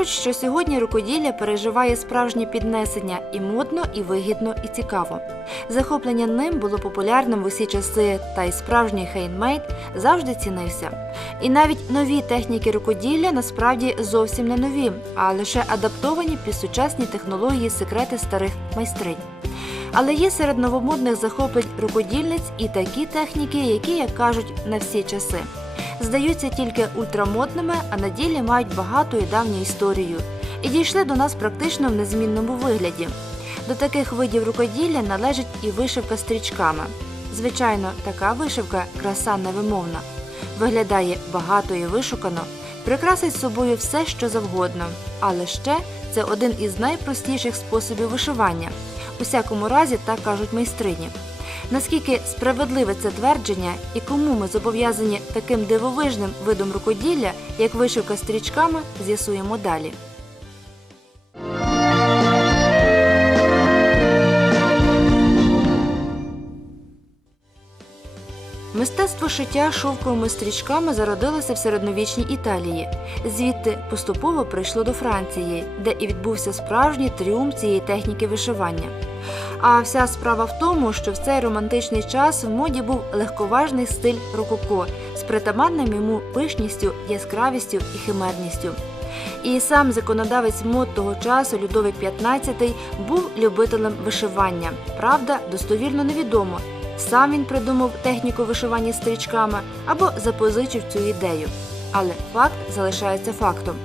кажуть, що сьогодні рукоділля переживає справжнє піднесення і модно, і вигідно, і цікаво. Захоплення ним було популярним в усі часи, та й справжній хейндмейд завжди цінився. І навіть нові техніки рукоділля насправді зовсім не нові, а лише адаптовані під сучасні технології секрети старих майстринь. Але є серед новомодних захоплень рукодільниць і такі техніки, які, як кажуть, на всі часи. Здаються тільки ультрамодними, а на ділі мають багату і давню історію. І дійшли до нас практично в незмінному вигляді. До таких видів рукоділля належить і вишивка стрічками. Звичайно, така вишивка краса невимовна. Виглядає багато і вишукано, прикрасить собою все, що завгодно. Але ще це один із найпростіших способів вишивання. У всякому разі, так кажуть майстрині. Наскільки справедливе це твердження і кому ми зобов'язані таким дивовижним видом рукоділля, як вишивка стрічками, з'ясуємо далі. Мистецтво шиття шовковими стрічками зародилося в середньовічній Італії. Звідти поступово прийшло до Франції, де і відбувся справжній тріумф цієї техніки вишивання. А вся справа в тому, що в цей романтичний час в моді був легковажний стиль рококо з притаманним йому пишністю, яскравістю і химерністю. І сам законодавець мод того часу Людовик XV був любителем вишивання. Правда, достовірно невідомо, сам він придумав техніку вишивання стрічками або запозичив цю ідею. Але факт залишається фактом.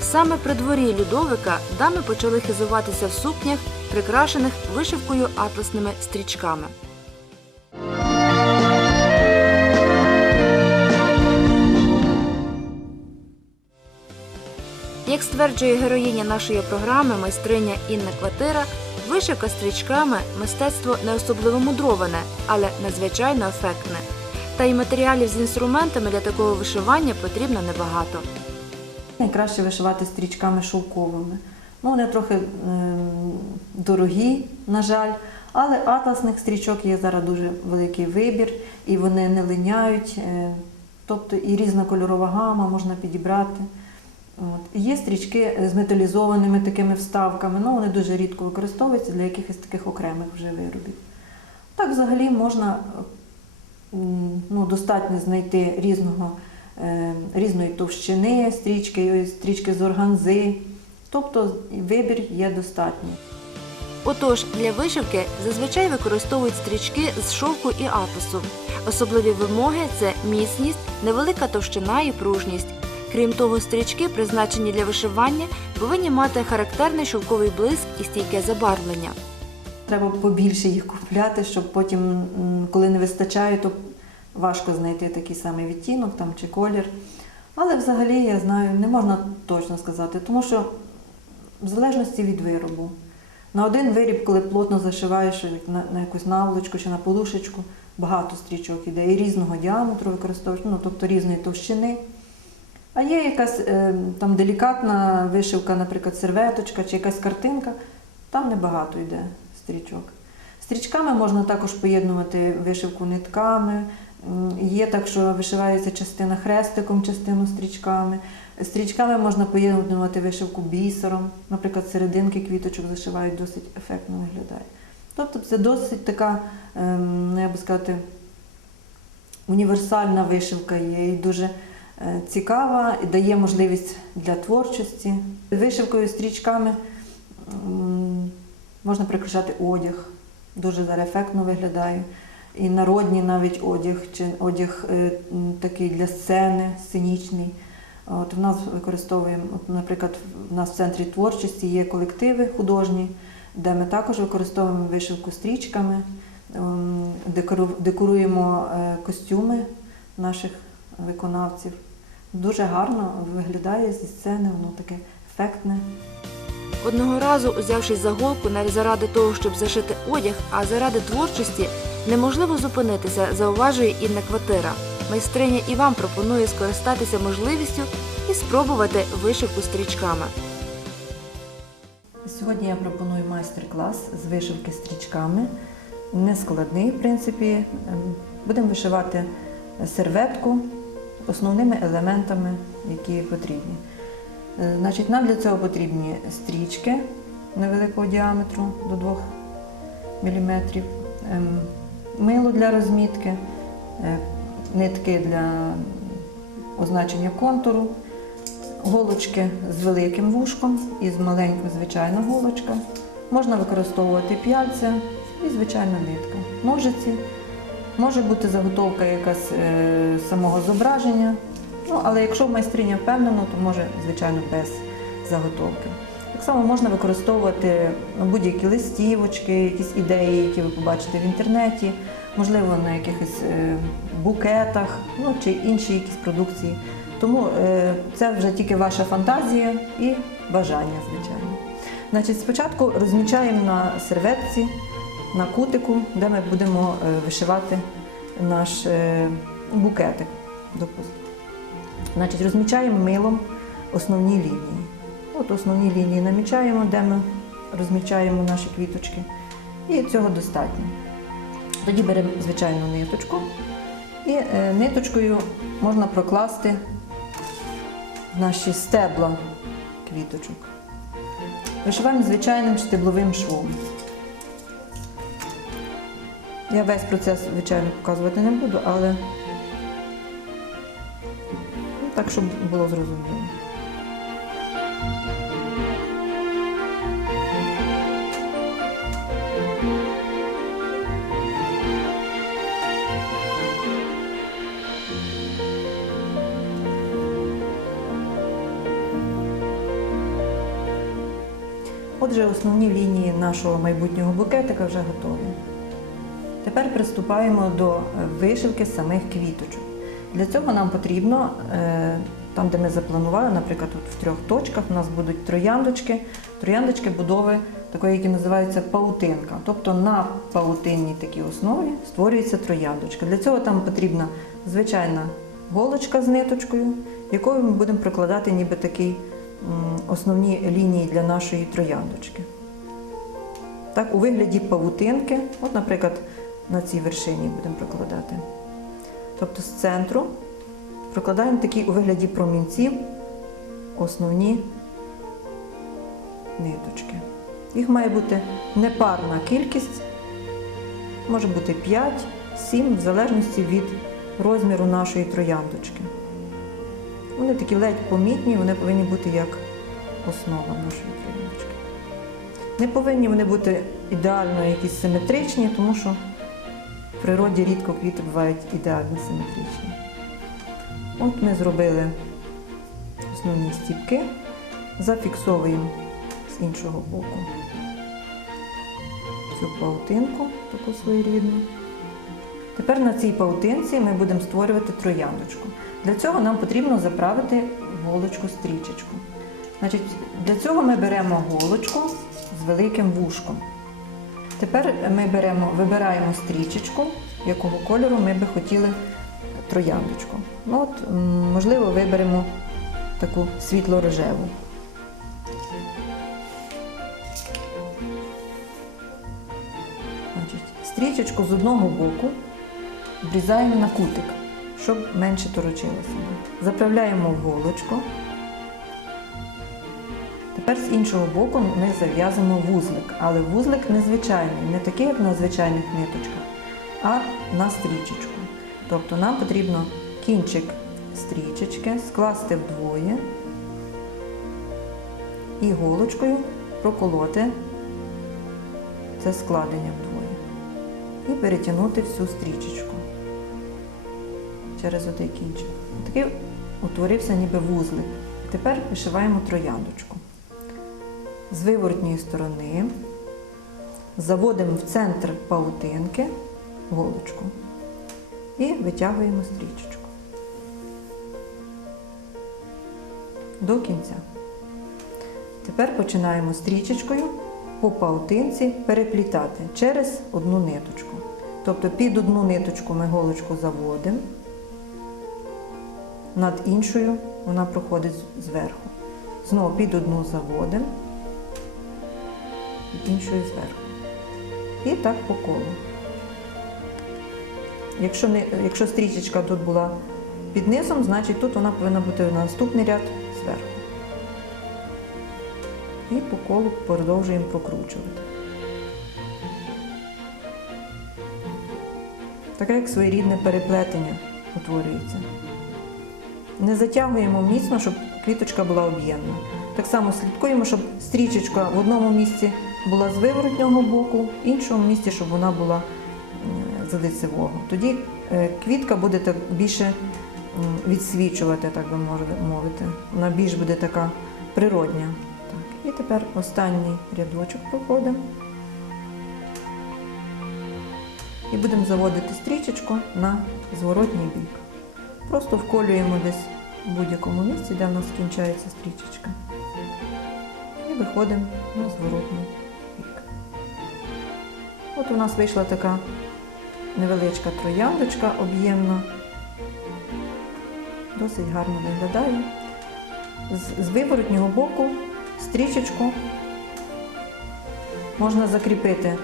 Саме при дворі Людовика дами почали хизуватися в сукнях, прикрашених вишивкою атласними стрічками. Як стверджує героїня нашої програми, майстриня Інна Кватира, вишивка стрічками мистецтво не особливо мудроване, але надзвичайно ефектне. Та й матеріалів з інструментами для такого вишивання потрібно небагато. Найкраще вишивати стрічками шовковими. Ну, вони трохи ем, дорогі, на жаль, але атласних стрічок є зараз дуже великий вибір, і вони не линяють. е, Тобто і різна кольорова гама можна підібрати. От. Є стрічки з металізованими такими вставками, ну вони дуже рідко використовуються для якихось таких окремих вже виробів. Так взагалі можна ну, достатньо знайти різного, е, різної товщини стрічки, стрічки з органзи. Тобто вибір є достатній. Отож, для вишивки зазвичай використовують стрічки з шовку і атласу. Особливі вимоги це міцність, невелика товщина і пружність. Крім того, стрічки, призначені для вишивання, повинні мати характерний шовковий блиск і стійке забарвлення. Треба побільше їх купляти, щоб потім, коли не вистачає, то важко знайти такий самий відтінок там, чи колір. Але взагалі я знаю, не можна точно сказати, тому що в залежності від виробу. На один виріб, коли плотно зашиваєш як на, на якусь наволочку чи на подушечку, багато стрічок іде і різного діаметру використовуєш, ну, тобто різної товщини. А є якась е, там делікатна вишивка, наприклад, серветочка чи якась картинка, там небагато йде стрічок. Стрічками можна також поєднувати вишивку нитками. Є так, що вишивається частина хрестиком, частину стрічками. Стрічками можна поєднувати вишивку бісером. Наприклад, серединки квіточок зашивають досить ефектно виглядає. Тобто це досить така, ем, ну, я би сказати, універсальна вишивка є і дуже е, цікава і дає можливість для творчості. Вишивкою стрічками можна прикрашати одяг, дуже зараз ефектно виглядає. І народний навіть одяг, чи одяг е, такий для сцени, сценічний. От в нас використовуємо, от, наприклад, в нас в центрі творчості є колективи художні, де ми також використовуємо вишивку стрічками, ем, декоруємо е, костюми наших виконавців. Дуже гарно виглядає зі сцени, воно таке ефектне. Одного разу, узявшись за голку, навіть заради того, щоб зашити одяг, а заради творчості, неможливо зупинитися, зауважує Інна Кватира. Майстриня і вам пропонує скористатися можливістю і спробувати вишивку стрічками. Сьогодні я пропоную майстер-клас з вишивки стрічками. Нескладний, в принципі. Ем, Будемо вишивати серветку основними елементами, які потрібні. Е, Значить, нам для цього потрібні стрічки невеликого діаметру до 2 мм, мило для розмітки, е, нитки для означення контуру, голочки з великим вушком і з маленькою звичайна голочка. Можна використовувати п'яльця і звичайна нитка. Ножиці. Може бути заготовка якась е, самого зображення. Ну, але якщо майстриня впевнена, то може, звичайно, без заготовки. Так само можна використовувати ну, будь-які листівочки, якісь ідеї, які ви побачите в інтернеті, можливо, на якихось е, букетах, ну чи інші якісь продукції. Тому е, це вже тільки ваша фантазія і бажання, звичайно. Значить, спочатку розмічаємо на серветці, на кутику, де ми будемо е, вишивати наш е, букетик. допустимо. Значить, розмічаємо милом основні лінії. От основні лінії намічаємо, де ми розмічаємо наші квіточки. І цього достатньо. Тоді беремо звичайну ниточку і ниточкою можна прокласти наші стебла квіточок. Вишиваємо звичайним стебловим швом. Я весь процес, звичайно, показувати не буду, але так, щоб було зрозуміло. Отже, основні лінії нашого майбутнього букетика вже готові. Тепер приступаємо до е, вишивки самих квіточок. Для цього нам потрібно, е, там, де ми запланували, наприклад, тут в трьох точках у нас будуть трояндочки, трояндочки будови такої, які називаються паутинка. Тобто на паутинній такій основі створюється трояндочка. Для цього там потрібна звичайна голочка з ниточкою, якою ми будемо прикладати ніби такий основні лінії для нашої трояндочки. Так, у вигляді павутинки, от, наприклад, на цій вершині будемо прокладати. Тобто з центру прокладаємо такі у вигляді промінців основні ниточки. Їх має бути непарна кількість, може бути 5, 7, в залежності від розміру нашої трояндочки. Вони такі ледь помітні, вони повинні бути як основа нашої трояндочки. Не повинні вони бути ідеально якісь симетричні, тому що в природі рідко квіти бувають ідеально симетричні. От ми зробили основні стіпки, зафіксовуємо з іншого боку цю паутинку, таку своєрідну. Тепер на цій паутинці ми будемо створювати трояндочку. Для цього нам потрібно заправити голочку стрічечку. Значить, для цього ми беремо голочку з великим вушком. Тепер ми беремо, вибираємо стрічечку, якого кольору ми би хотіли трояндочку. Ну, от, можливо, виберемо таку світло-рожеву. Стрічечку з одного боку обрізаємо на кутик, щоб менше торочилося. Заправляємо в голочку. Тепер з іншого боку ми зав'язуємо вузлик, але вузлик незвичайний, не такий, як на звичайних ниточках, а на стрічечку. Тобто нам потрібно кінчик стрічечки скласти вдвоє і голочкою проколоти це складення вдвоє. І перетягнути всю стрічечку через отей кінчик. Такий утворився ніби вузлик. Тепер вишиваємо трояндочку. З виворотньої сторони заводимо в центр паутинки голочку і витягуємо стрічечку до кінця. Тепер починаємо стрічечкою по паутинці переплітати через одну ниточку. Тобто під одну ниточку ми голочку заводимо, над іншою вона проходить зверху. Знову під одну заводимо, під іншою зверху. І так по колу. Якщо, не, якщо стрічечка тут була під низом, значить тут вона повинна бути на наступний ряд зверху. І по колу продовжуємо прокручувати. Таке як своєрідне переплетення утворюється. Не затягуємо міцно, щоб квіточка була об'ємна. Так само слідкуємо, щоб стрічечка в одному місці була з виворотнього боку, в іншому місці, щоб вона була з лицевого. Тоді е, квітка буде так більше відсвічувати, так би мовити. Вона більш буде така природня. Так. І тепер останній рядочок проходимо. І будемо заводити стрічечку на зворотній бік. Просто вколюємо десь в будь-якому місці, де в нас кінчається стрічечка. І виходимо на зворотній бік. От у нас вийшла така невеличка трояндочка об'ємна. Досить гарно виглядає. З, з виворотнього боку стрічечку можна закріпити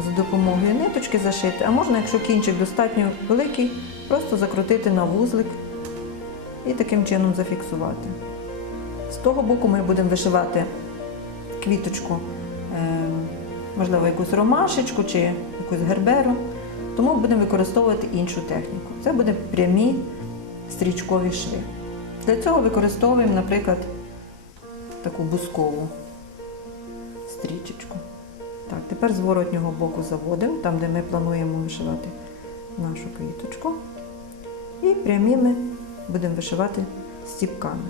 з допомогою ниточки зашити, а можна, якщо кінчик достатньо великий, просто закрутити на вузлик і таким чином зафіксувати. З того боку ми будемо вишивати квіточку, е, можливо, якусь ромашечку чи якусь герберу, тому будемо використовувати іншу техніку. Це буде прямі стрічкові шви. Для цього використовуємо, наприклад, таку бускову стрічечку. Так, тепер з воротнього боку заводимо, там, де ми плануємо вишивати нашу квіточку. І пряміми будемо вишивати стіпками.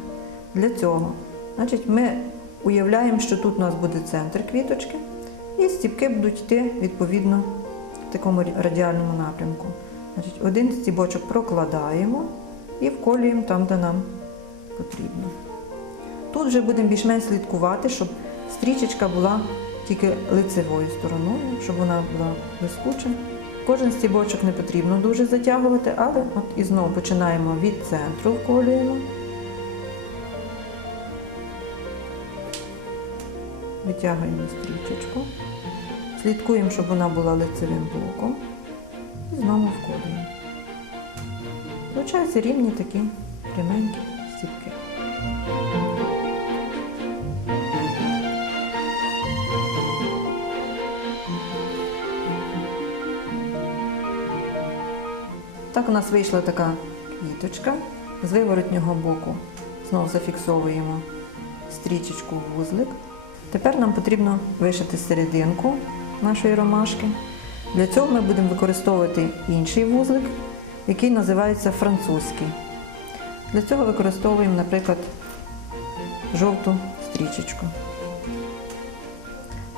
Для цього значить, ми уявляємо, що тут у нас буде центр квіточки, і стіпки будуть йти відповідно в такому радіальному напрямку. Значить, один стібочок прокладаємо і вколюємо там, де нам потрібно. Тут вже будемо більш-менш слідкувати, щоб стрічечка була тільки лицевою стороною, щоб вона була блискуча. Кожен стібочок не потрібно дуже затягувати, але от і знову починаємо від центру, вколюємо. Витягуємо стрічечку, слідкуємо, щоб вона була лицевим боком. І знову вколюємо. Получаються рівні такі пряменькі нас вийшла така квіточка. З виворотнього боку знову зафіксовуємо стрічечку в вузлик. Тепер нам потрібно вишити серединку нашої ромашки. Для цього ми будемо використовувати інший вузлик, який називається французький. Для цього використовуємо, наприклад, жовту стрічечку.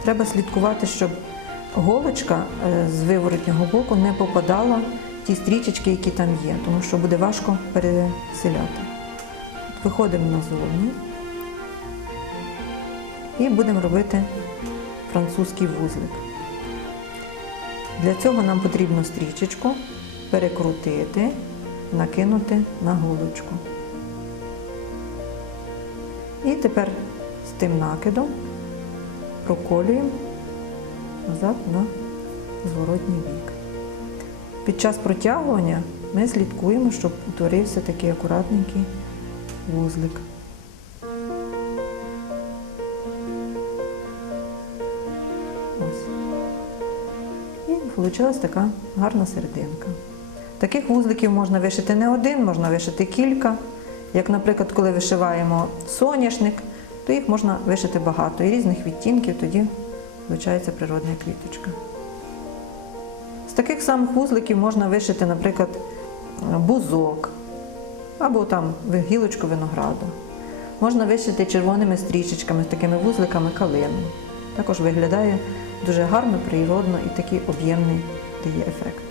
Треба слідкувати, щоб голочка е, з виворотнього боку не попадала ті стрічечки, які там є, тому що буде важко переселяти. Виходимо назовні і будемо робити французький вузлик. Для цього нам потрібно стрічечку перекрутити, накинути на голочку. І тепер з тим накидом проколюємо назад на зворотній бік. Під час протягування ми слідкуємо, щоб утворився такий акуратненький вузлик. Ось. І вийшла така гарна серединка. Таких вузликів можна вишити не один, можна вишити кілька. Як, наприклад, коли вишиваємо соняшник, то їх можна вишити багато і різних відтінків, тоді виходить природна квіточка. Таких самих вузликів можна вишити, наприклад, бузок або там гілочку винограду. Можна вишити червоними стрічечками, такими вузликами калину. Також виглядає дуже гарно, природно і такий об'ємний дає ефект.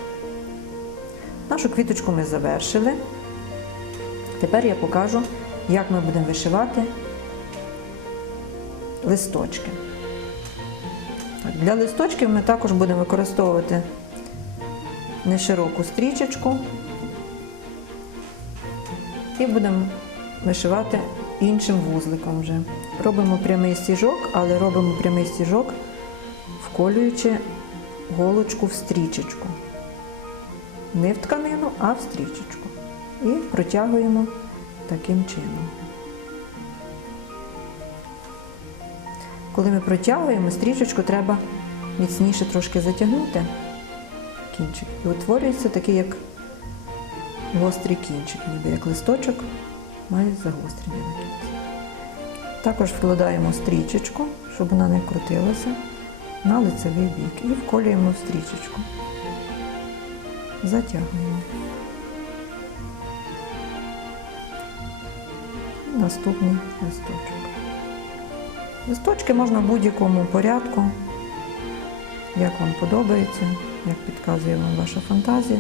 Нашу квіточку ми завершили. Тепер я покажу, як ми будемо вишивати листочки. Для листочків ми також будемо використовувати нешироку стрічечку і будемо вишивати іншим вузликом вже. Робимо прямий стіжок, але робимо прямий стіжок, вколюючи голочку в стрічечку. Не в тканину, а в стрічечку. І протягуємо таким чином. Коли ми протягуємо, стрічечку треба міцніше трошки затягнути кінчик. І утворюється такий, як гострий кінчик, ніби як листочок має загострення на кінці. Також вкладаємо стрічечку, щоб вона не крутилася, на лицевий бік і вколюємо в стрічечку. Затягуємо. Наступний листочок. Листочки можна в будь-якому порядку, як вам подобається, як підказує вам ваша фантазія.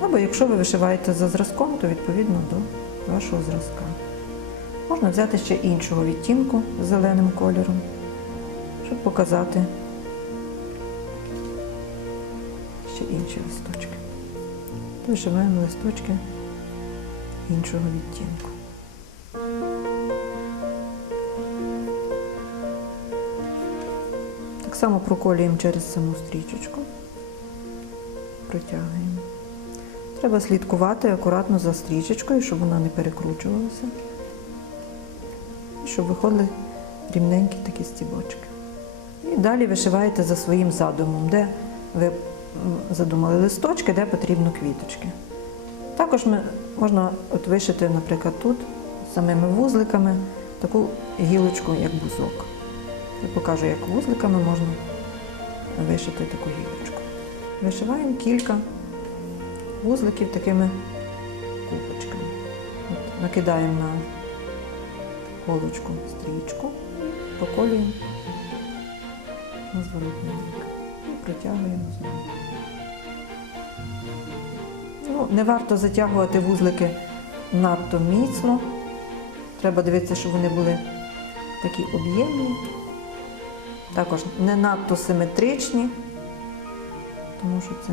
Або якщо ви вишиваєте за зразком, то відповідно до вашого зразка. Можна взяти ще іншого відтінку з зеленим кольором, щоб показати ще інші листочки. Вишиваємо листочки іншого відтінку. Так само проколюємо через саму стрічечку, протягуємо. Треба слідкувати акуратно за стрічечкою, щоб вона не перекручувалася. Щоб виходили рівненькі такі стібочки. І далі вишиваєте за своїм задумом, де ви задумали листочки, де потрібно квіточки. Також ми, можна от вишити, наприклад, тут самими вузликами таку гілочку, як бузок. Я покажу, як вузликами можна вишити таку гілочку. Вишиваємо кілька вузликів такими купочками. От, накидаємо на голочку стрічку, проколюємо на зворотний бік і протягуємо знову. Ну, не варто затягувати вузлики надто міцно. Треба дивитися, щоб вони були такі об'ємні, також не надто симетричні, тому що це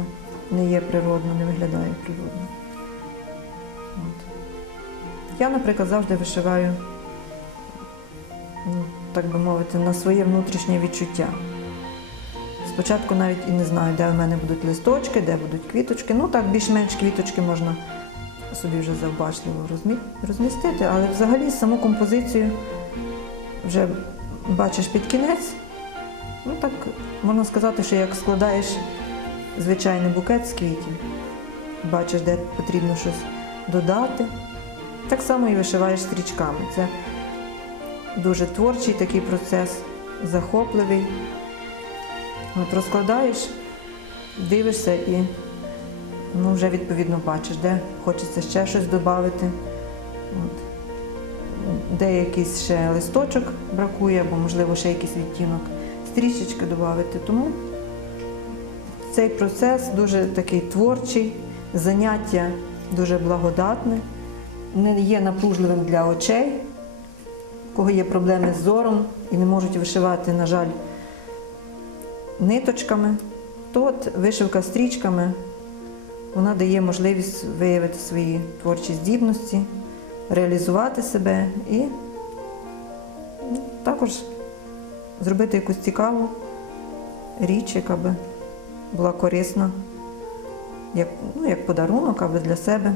не є природно, не виглядає природно. От. Я, наприклад, завжди вишиваю, ну, так би мовити, на своє внутрішнє відчуття. Спочатку навіть і не знаю, де в мене будуть листочки, де будуть квіточки. Ну так, більш-менш квіточки можна собі вже завбачливо розмі- розмістити, але взагалі саму композицію вже бачиш під кінець. Ну так можна сказати, що як складаєш звичайний букет з квітів, бачиш, де потрібно щось додати. Так само і вишиваєш стрічками. Це дуже творчий такий процес, захопливий. От розкладаєш, дивишся і ну, вже відповідно бачиш, де хочеться ще щось додати. Де якийсь ще листочок бракує, або, можливо, ще якийсь відтінок, стрічечки додати. Тому цей процес дуже такий творчий, заняття дуже благодатне, не є напружливим для очей, у кого є проблеми з зором і не можуть вишивати, на жаль, ниточками, то от вишивка стрічками вона дає можливість виявити свої творчі здібності, реалізувати себе і ну, також зробити якусь цікаву річ, яка би була корисна, як, ну, як подарунок або для себе.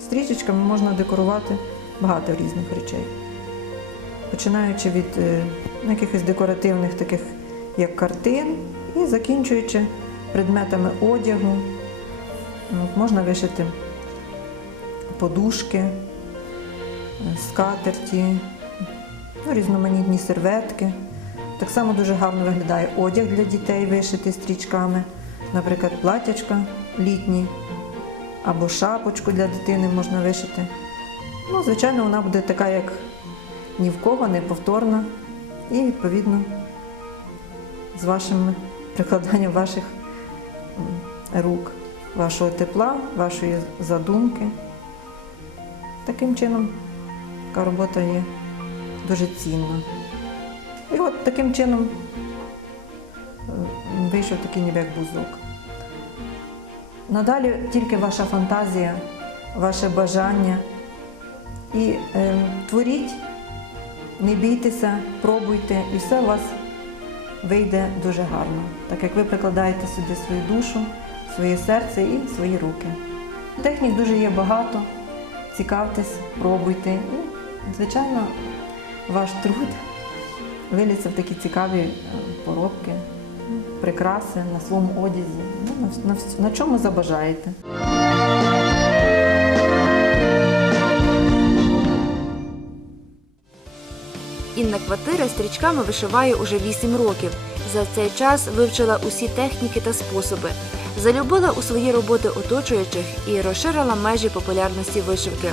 Стрічечками можна декорувати багато різних речей. Починаючи від е, ну, якихось декоративних таких, як картин, і закінчуючи предметами одягу. Ну, От, можна вишити подушки, е, скатерті, ну, різноманітні серветки. Так само дуже гарно виглядає одяг для дітей вишитий стрічками, наприклад, платячка літні або шапочку для дитини можна вишити. Ну, звичайно, вона буде така, як ні в кого, не повторна і відповідно з вашим прикладанням ваших рук, вашого тепла, вашої задумки. Таким чином така робота є дуже цінна. І от таким чином е, вийшов такий ніби як бузок. Надалі тільки ваша фантазія, ваше бажання. І е, творіть, не бійтеся, пробуйте, і все у вас вийде дуже гарно, так як ви прикладаєте сюди свою душу, своє серце і свої руки. Технік дуже є багато. Цікавтесь, пробуйте і Звичайно, ваш труд виліться в такі цікаві е, поробки, прикраси на своєму одязі, ну, на, на, на чому забажаєте. Інна квартира стрічками вишиває уже 8 років. За цей час вивчила усі техніки та способи. Залюбила у свої роботи оточуючих і розширила межі популярності вишивки.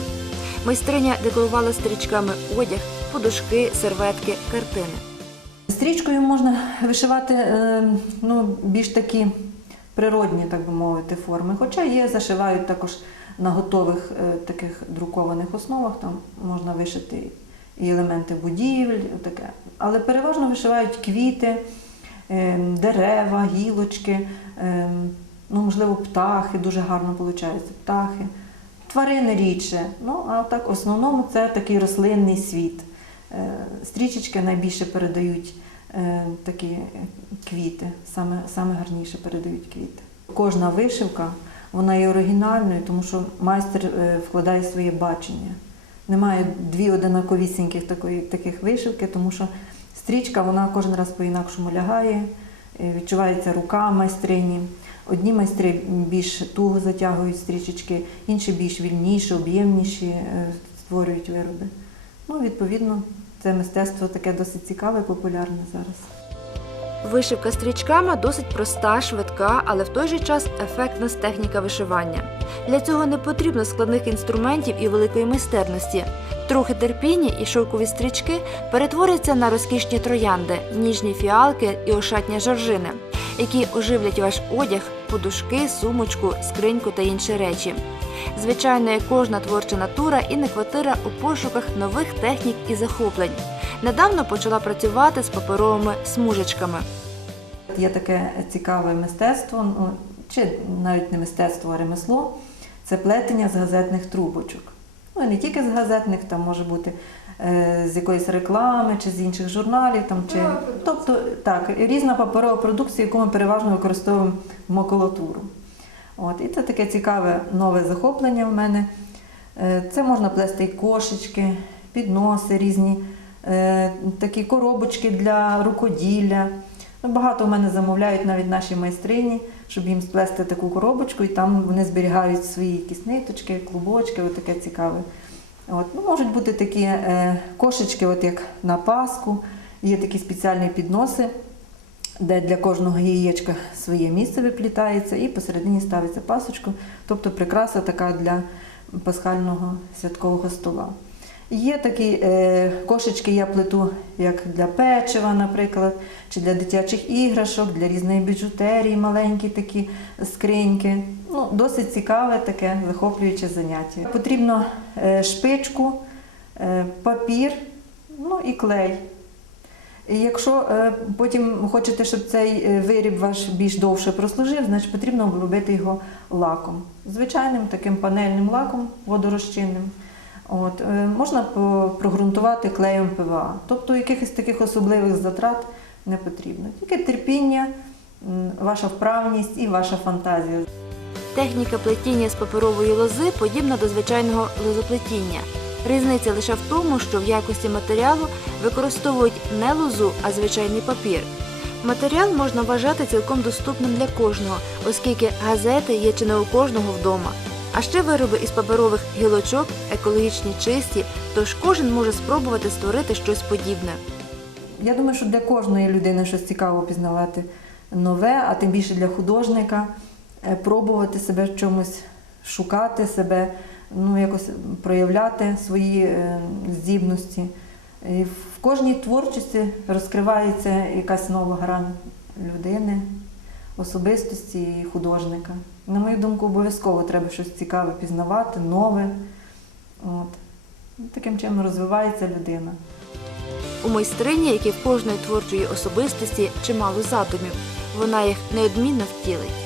Майстриня декорувала стрічками одяг, подушки, серветки, картини. Стрічкою можна вишивати е, ну, більш такі природні, так би мовити, форми. Хоча є, зашивають також на готових е, таких друкованих основах, там можна вишити і елементи будівель, таке. Але переважно вишивають квіти, е, дерева, гілочки, ну, можливо, птахи, дуже гарно виходить, птахи. Тварини рідше. Ну, а так в основному це такий рослинний світ. Е, Стрічечки найбільше передають е, такі квіти, саме, саме гарніше передають квіти. Кожна вишивка вона є оригінальною, тому що майстер е, вкладає своє бачення. Немає дві одинаковісіньких такої, таких вишивки, тому що стрічка вона кожен раз по-інакшому лягає, е, відчувається рука майстрині. Одні майстри більш туго затягують стрічечки, інші більш вільніші, об'ємніші е, створюють вироби. Ну, відповідно, це мистецтво таке досить цікаве, і популярне зараз. Вишивка стрічками досить проста, швидка, але в той же час ефектна з техніка вишивання. Для цього не потрібно складних інструментів і великої майстерності. Трохи терпіння і шовкові стрічки перетворяться на розкішні троянди, ніжні фіалки і ошатні жоржини, які оживлять ваш одяг, подушки, сумочку, скриньку та інші речі. Звичайно, як кожна творча натура і не квартира у пошуках нових технік і захоплень. Недавно почала працювати з паперовими смужечками. Є таке цікаве мистецтво, ну, чи навіть не мистецтво, а ремесло це плетення з газетних трубочок. Ну, і не тільки з газетних, там може бути з якоїсь реклами чи з інших журналів. Там, чи... Тобто так, різна паперова продукція, яку ми переважно використовуємо в макулатуру. От, і це таке цікаве нове захоплення в мене. Е, Це можна плести і кошечки, підноси різні, е, такі коробочки для рукоділля. Ну, Багато в мене замовляють навіть наші майстрині, щоб їм сплести таку коробочку, і там вони зберігають свої якісь ниточки, клубочки, отаке цікаве. От. Ну, можуть бути такі е, кошечки, от як на Пасху, є такі спеціальні підноси, де для кожного яєчка своє місце виплітається, і посередині ставиться пасочку, тобто прикраса така для пасхального святкового стола. Є такі е, кошечки, я плету як для печива, наприклад, чи для дитячих іграшок, для різної біжутерії, маленькі такі скриньки. Ну, досить цікаве таке захоплююче заняття. Потрібно е, шпичку, е, папір, ну і клей. Якщо потім хочете, щоб цей виріб ваш більш довше прослужив, значить потрібно обробити його лаком. Звичайним таким панельним лаком водорозчинним. От, е, можна прогрунтувати клеєм ПВА. Тобто якихось таких особливих затрат не потрібно. Тільки терпіння, ваша вправність і ваша фантазія. Техніка плетіння з паперової лози подібна до звичайного лозоплетіння. Різниця лише в тому, що в якості матеріалу використовують не лозу, а звичайний папір. Матеріал можна вважати цілком доступним для кожного, оскільки газети є чи не у кожного вдома. А ще вироби із паперових гілочок екологічні чисті, тож кожен може спробувати створити щось подібне. Я думаю, що для кожної людини щось цікаво пізнавати нове, а тим більше для художника е, пробувати себе в чомусь, шукати себе, ну, якось проявляти свої е, здібності. І в кожній творчості розкривається якась нова грань людини, особистості і художника. На мою думку, обов'язково треба щось цікаве пізнавати, нове. От. Таким чином розвивається людина. У майстрині, як і в кожної творчої особистості, чимало задумів. Вона їх неодмінно втілить.